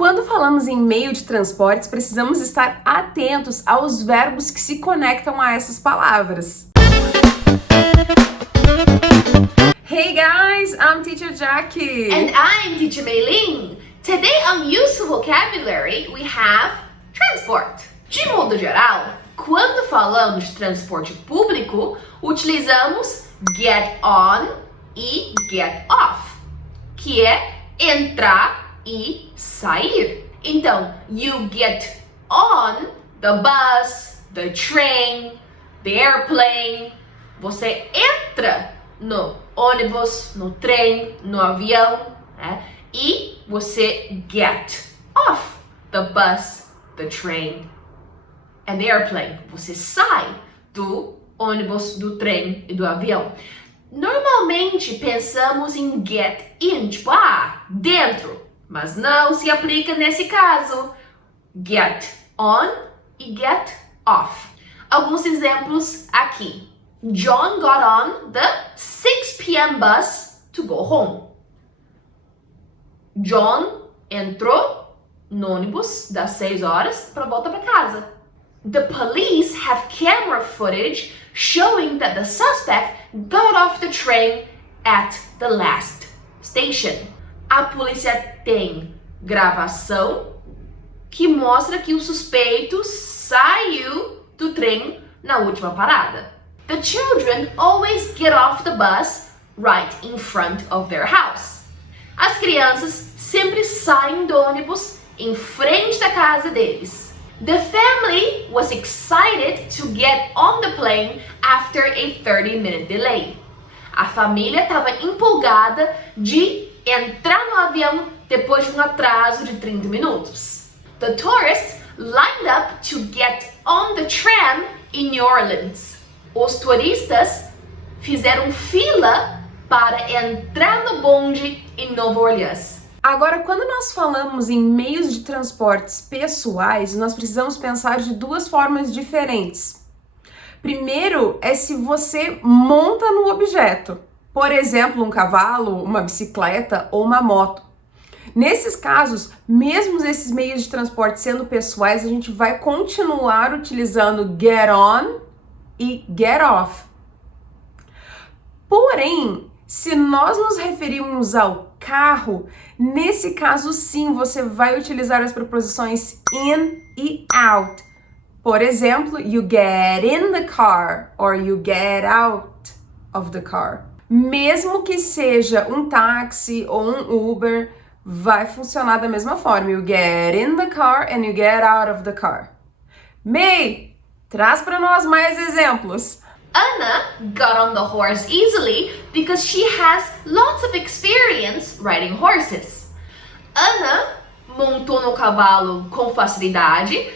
Quando falamos em meio de transportes, precisamos estar atentos aos verbos que se conectam a essas palavras. Hey guys, I'm Teacher Jackie. And I'm Teacher Mei-Ling. Today on Useful Vocabulary we have transport. De modo geral, quando falamos de transporte público, utilizamos get on e get off, que é entrar e sair. Então, you get on the bus, the train, the airplane. Você entra no ônibus, no trem, no avião, né? E você get off the bus, the train and the airplane. Você sai do ônibus, do trem e do avião. Normalmente pensamos em get in, tipo, dentro, mas não se aplica nesse caso. Get on e get off. Alguns exemplos aqui. John got on the 6 p.m. bus to go home. John entrou no ônibus das 6 horas para voltar para casa. The police have camera footage showing that the suspect got off the train at the last station. A polícia tem gravação que mostra que o suspeito saiu do trem na última parada. The children always get off the bus right in front of their house. As crianças sempre saem do ônibus em frente da casa deles. The family was excited to get on the plane after a 30-minute delay. A família estava empolgada de entrar no avião depois de um atraso de 30 minutos. The tourists lined up to get on the tram in New Orleans. Os turistas fizeram fila para entrar no bonde em Nova Orleans. Agora, quando nós falamos em meios de transportes pessoais, nós precisamos pensar de duas formas diferentes. Primeiro é se você monta no objeto, por exemplo, um cavalo, uma bicicleta ou uma moto. Nesses casos, mesmo esses meios de transporte sendo pessoais, a gente vai continuar utilizando get on e get off. Porém, se nós nos referirmos ao carro, nesse caso sim, você vai utilizar as preposições in e out. Por exemplo, you get in the car or you get out of the car. Mesmo que seja um táxi ou um Uber, vai funcionar da mesma forma. You get in the car and you get out of the car. May, traz para nós mais exemplos. Anna got on the horse easily because she has lots of experience riding horses. Ana montou no cavalo com facilidade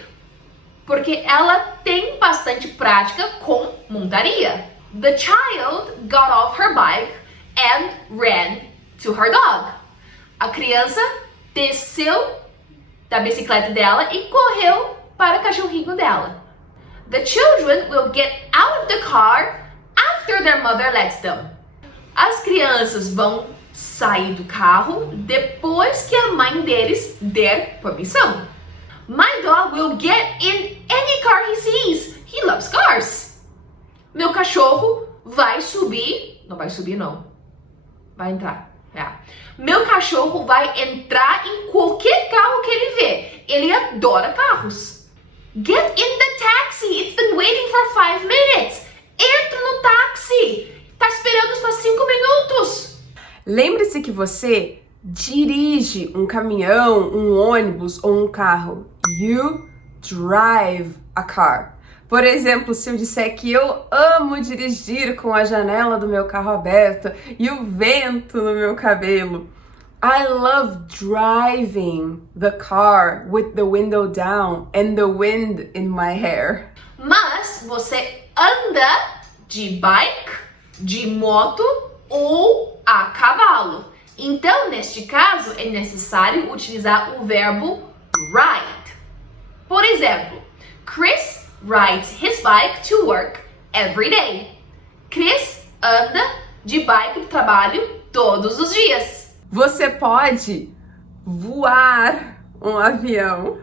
porque ela tem bastante prática com montaria. The child got off her bike and ran to her dog. A criança desceu da bicicleta dela e correu para o cachorrinho dela. The children will get out of the car after their mother lets them. As crianças vão sair do carro depois que a mãe deles der permissão. My dog will get in any car he sees. He loves cars. Meu cachorro vai subir, não vai subir não, vai entrar. Meu cachorro vai entrar em qualquer carro que ele vê. Ele adora carros. Get in the taxi. It's been waiting for 5 minutes. Entra no táxi. Tá esperando para 5 minutos. Lembre-se que você dirige um caminhão, um ônibus ou um carro. You drive a car. Por exemplo, se eu disser que eu amo dirigir com a janela do meu carro aberta e o vento no meu cabelo. I love driving the car with the window down and the wind in my hair. Mas você anda de bike, de moto ou a cavalo. Então, neste caso, é necessário utilizar o verbo ride. Por exemplo, Chris rides his bike to work every day. Chris anda de bike para o trabalho todos os dias. Você pode voar um avião,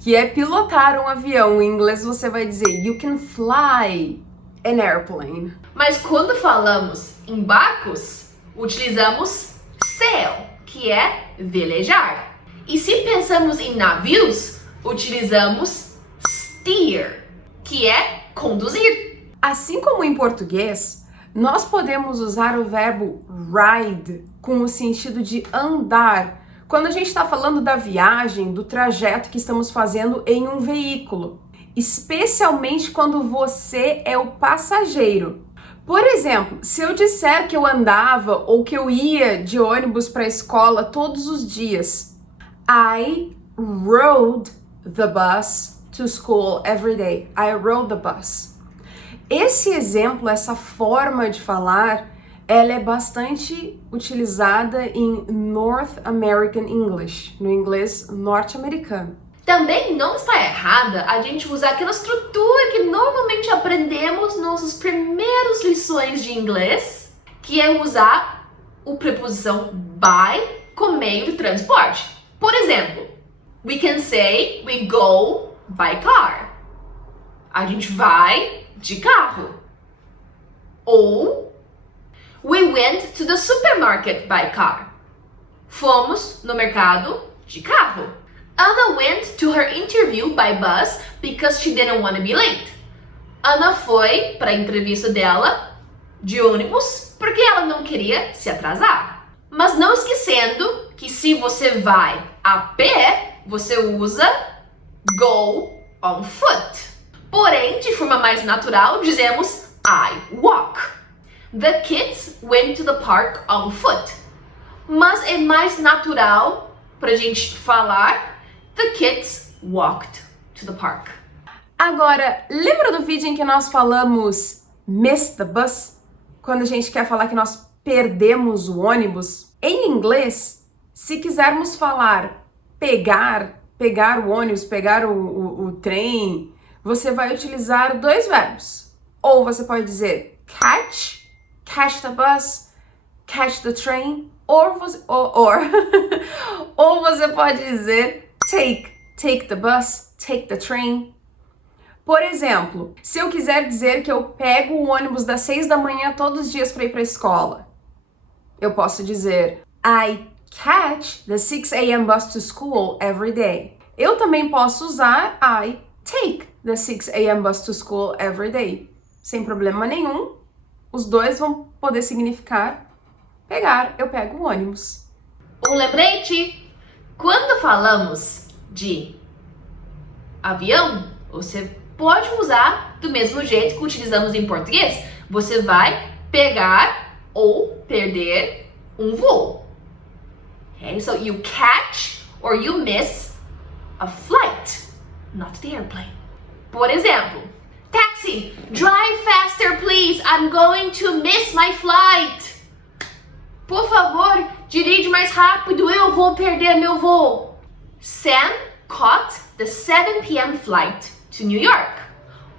que é pilotar um avião. Em inglês você vai dizer you can fly an airplane. Mas quando falamos em barcos, utilizamos sail, que é velejar. E se pensamos em navios, utilizamos steer, que é conduzir. Assim como em português, nós podemos usar o verbo ride com o sentido de andar, quando a gente está falando da viagem, do trajeto que estamos fazendo em um veículo, especialmente quando você é o passageiro. Por exemplo, se eu disser que eu andava ou que eu ia de ônibus para a escola todos os dias, I rode the bus to school every day. I rode the bus. Esse exemplo, essa forma de falar, ela é bastante utilizada em North American English, no inglês norte-americano. Também não está errada a gente usar aquela estrutura que normalmente aprendemos nas nossas primeiras lições de inglês, que é usar a preposição by como meio de transporte. Por exemplo, we can say we go by car. A gente vai de carro. Ou we went to the supermarket by car. Fomos no mercado de carro. Anna went to her interview by bus because she didn't want to be late. Ana foi para a entrevista dela de ônibus porque ela não queria se atrasar. Mas não esquecendo que se você vai a pé, você usa go on foot. Porém, de forma mais natural, dizemos I walk. The kids went to the park on foot. Mas é mais natural pra gente falar the kids walked to the park. Agora, lembra do vídeo em que nós falamos miss the bus? Quando a gente quer falar que nós perdemos o ônibus? Em inglês, se quisermos falar pegar o ônibus, pegar o trem, você vai utilizar dois verbos. Ou você pode dizer catch the bus, catch the train, ou você pode dizer take the bus, take the train. Por exemplo, se eu quiser dizer que eu pego o ônibus das 6 da manhã todos os dias para ir para a escola, eu posso dizer I catch the 6 a.m. bus to school every day. Eu também posso usar I take the 6 a.m. bus to school every day. Sem problema nenhum, os dois vão poder significar pegar, eu pego o ônibus. Um lembrete, quando falamos de avião, você pode usar do mesmo jeito que utilizamos em português. Você vai pegar ou perder um voo. Okay, so you catch or you miss a flight, not the airplane. Por exemplo, taxi, drive faster please, I'm going to miss my flight. Por favor, dirige mais rápido, eu vou perder meu voo. Sam caught the 7 p.m. flight to New York.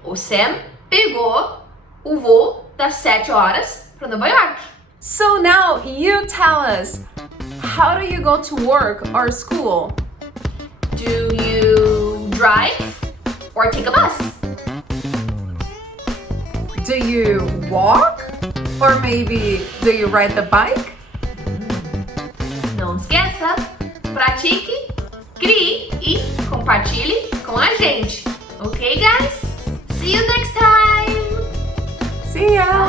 O Sam pegou o voo das 7 horas para Nova York. So now you tell us, how do you go to work or school? Do you drive or take a bus? Do you walk? Or maybe do you ride the bike? Não esqueça, pratique, crie e compartilhe com a gente. Ok, guys? See you next time! See ya!